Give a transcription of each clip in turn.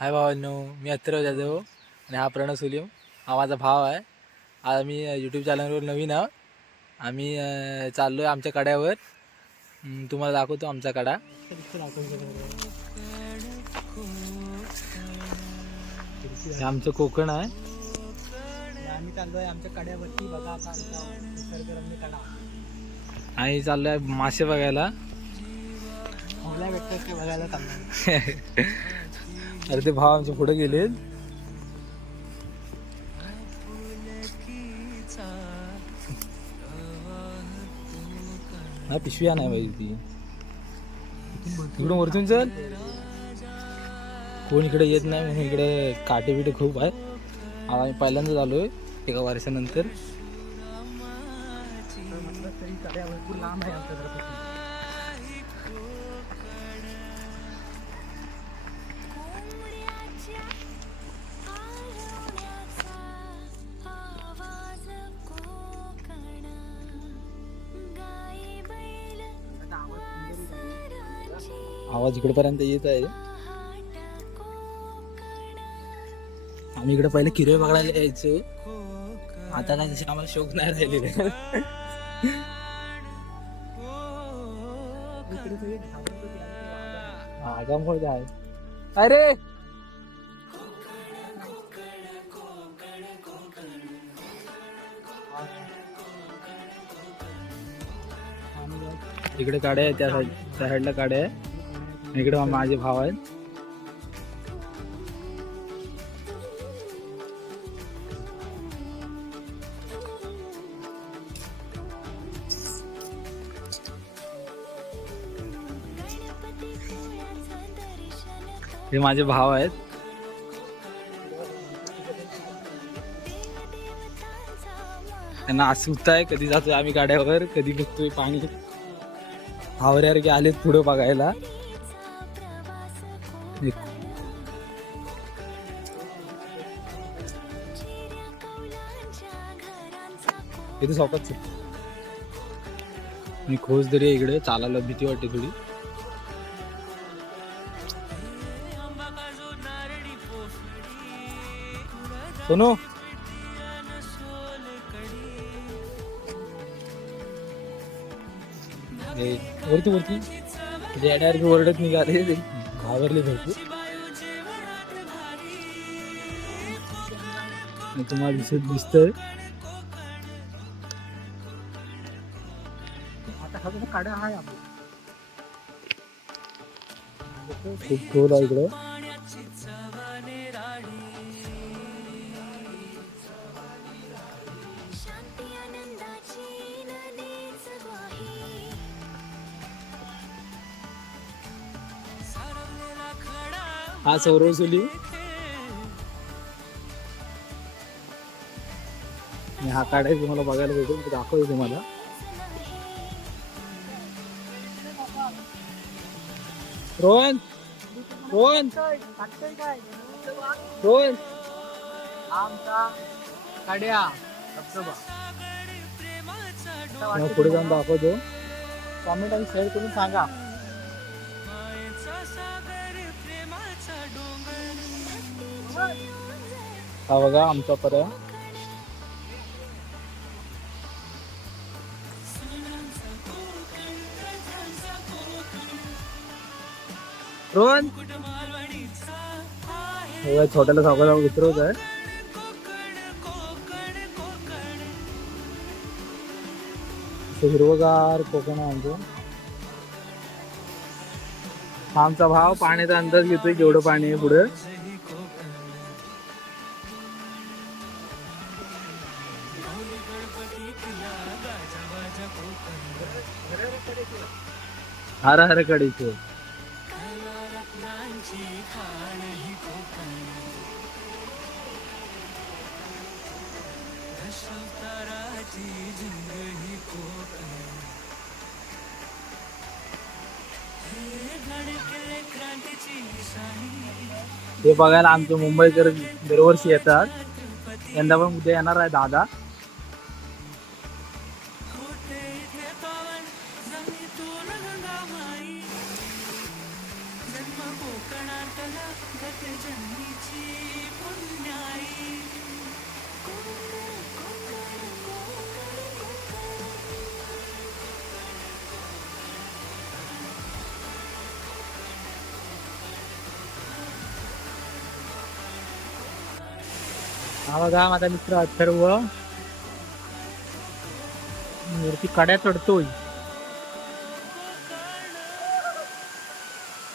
हाय भावांनो, मी अथर्व जाधव आणि हा प्रणव सुलिम हा माझा भाव आहे. आज आम्ही यूट्यूब चॅनलवर नवीन आहोत. आम्ही चाललो आहे आमच्या कड्यावर. तुम्हाला दाखवतो आमचा कडा. हे आमचं कोकण आहे. आम्ही चाललो आहे आमच्या कड्यावरती. बघा आता आमचा निसर्गरम्य कडा. आणि चाललो आहे मासे बघायला. आपल्या भेटतात ते बघायला चाललो. अरे ते भाव आमच्या पुढे गेले. हा पिशवी नाही पाहिजे ती. इकडून वरतून चल. कोण इकडे येत नाही म्हणून इकडे काटे बिटे खूप आहे. आम्ही पहिल्यांदाच आलोय एका वर्षानंतर. म्हटलं तरी कड्या भरपूर लांब आहे आमच्या घरापासून. आवाज इकडेपर्यंत येत आहे. आम्ही इकडे पहिले किरे बघायला यायचो. आता काय तसे आम्हाला शौक नाही राहिलेले. आगामुळे आहे. अरे इकडे काड्या आहे, त्या साईडला काड्या आहे. इकडे माझे भाव आहेत. हे माझे भाव आहेत. त्यांना असं होत आहे कधी जातोय आम्ही गाड्यावर, कधी बघतोय पाणी. हावऱ्यासारखे आलेत पुढे बघायला. इथे सोपच मी खोस दरी इकडे चालायला भीती वाटते थोडी. सोनू वरती वरती डायरेक्ट ओरडत निघाले. घाबरले भरपूर. तुम्हाला दिसतंय आता हा काड्या आहे आपला. खूप खोल आहे इकडं. हा सौरवसुली. हा काढाय तुम्हाला बघायला भेटेल. दाखवतो तुम्हाला. रोहन रोहन रोहन आमचा कड्या धबधबा. पुढे जाऊन दाखवतो. कमेंट आणि शेअर करून सांगा. हा बघा आमचा पर्याय. रोहन छोट्याला सावकाश उतरवत आहे. हिरवगार कोकण आहे आमचं. आमचा भाव पाण्याचा अंदाज घेतोय केवढं पाणी आहे पुढे. हर हर कडीचे हे बघायला आमचे मुंबईकर दरवर्षी येतात. यंदा पण उद्या येणार आहे दादा. हा बघा माझा मित्र अथर्व वरती कड्या चढतोय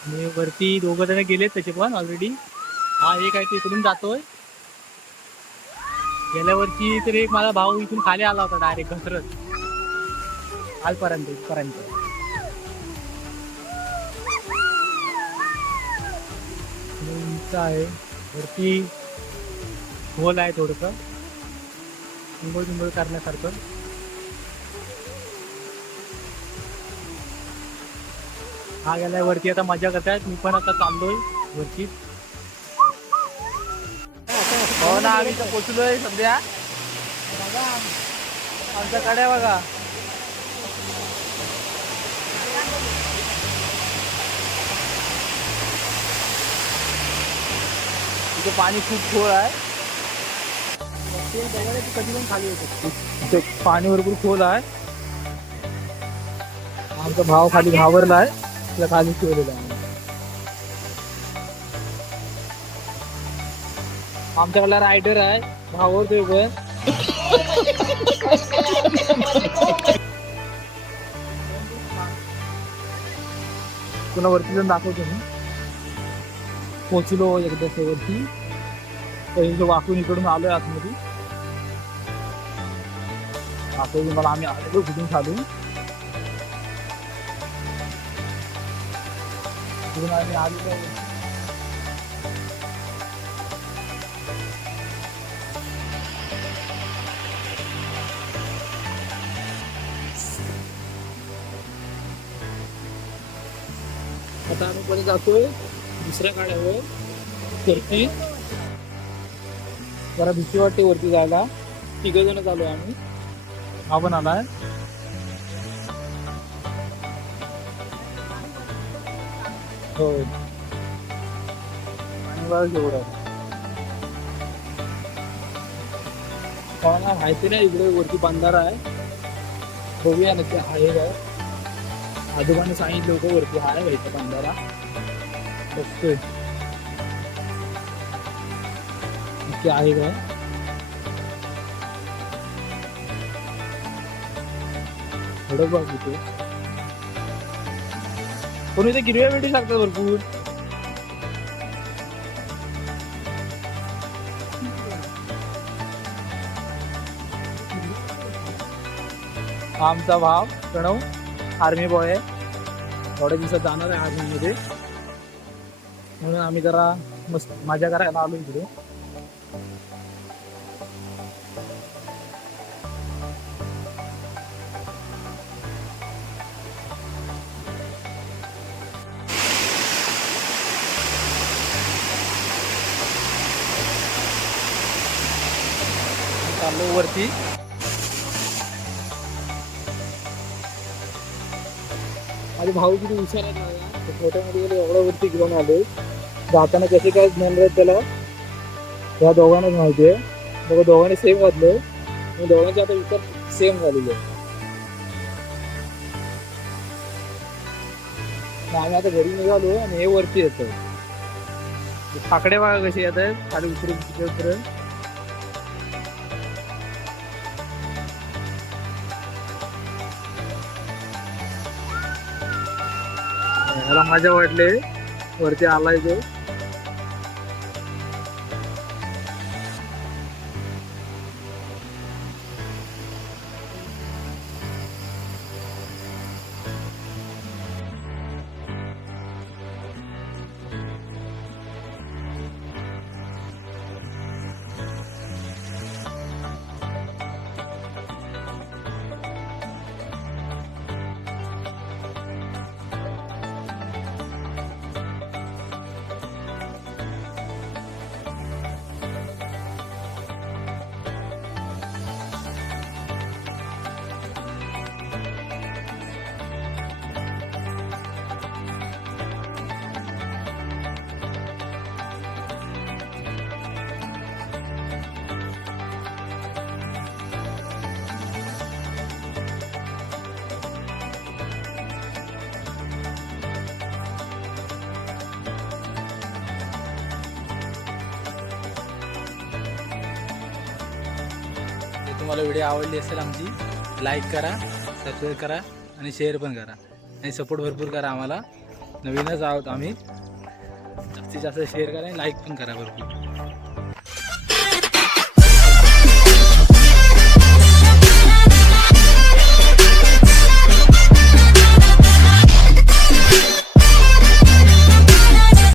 आणि वरती दोघं जण गेलेत त्याचे पण ऑलरेडी. हा एक आहे तो इकडून जातोय. गेल्या वर्षी तर एक माझा भाऊ इथून खाली आला होता डायरेक्ट घसरत खालपर्यंत इथपर्यंत. उंच आहे वरती, खोल आहे थोडस निंबळ निंबळ करण्यासारखं. हा गेलाय वरती, आता मजा करतायत. मी पण आता चाललोय वरती. हो ना, आम्ही तर पोचलोय सध्या. बघा आमच्याकडे बघा, इथे पाणी खूप खोल आहे. ते बघायला कधी पण खाली होतं. इथे पाणी भरपूर खोल आहे. आमचा भाव खाली घाबरलाय, त्याला खाली ठेवलेला आहे. आमच्याकडला रायडर आहे, घाबरतोय पण. तुला वरती जाऊन दाखवतो मी. पोचलो एकदा वरती, पहिले वाकून इकडून आलोय आतमध्ये. दाखवतो मला आम्ही आलेलो कुठून खालून. कुठून आम्ही आलेलो. आता आम्ही परत जातोय दुसऱ्या गाड्यावर वरती. जरा भीती वाटते वरती जायला. 3 जण चालू आहे आम्ही. हा पण आलाय. हो आणि बघ एवढं कोणाला माहिती नाही. इकडे वरती बंधारा आहे, बघूया नक्की आहे काय. आजोबाने सांगितलं होतं वरती आहे व्हायचं बंधारा. बघतोय नक्की आहे काय. थोडं बघ इथे पण इथे गिरव्या भेटू शकतात भरपूर. आमचा भाव प्रणव आर्मी बॉय आहे. थोड्या दिवसात जाणार आहे आर्मीमध्ये, म्हणून आम्ही जरा मस्त मजा करायला आलो इकडे. चाललो वरती. माझे भाऊ किती हुशार आहेत माझ्या. छोट्यामध्ये गेले एवढ्या वरती घेऊन आले. जाताना कसे काय ज्ञान राहत त्याला या दोघांनाच माहिती आहे. बघा दोघांनी सेम घातलं, दोघांचे आता विचार सेम झालेले. आम्ही आता घरी निघालो आणि हे वरती येतो. फाकडे बघा कसे येत आहेत खाली उतरून. मला मजा वाटले वरती आलाय तो. तुम्हाला व्हिडिओ आवडली असेल आमची लाईक करा, सबस्क्राईब करा आणि शेअर पण करा आणि सपोर्ट भरपूर करा आम्हाला. नवीनच आहोत आम्ही. जास्तीत जास्त शेअर करा आणि लाईक पण करा भरपूर.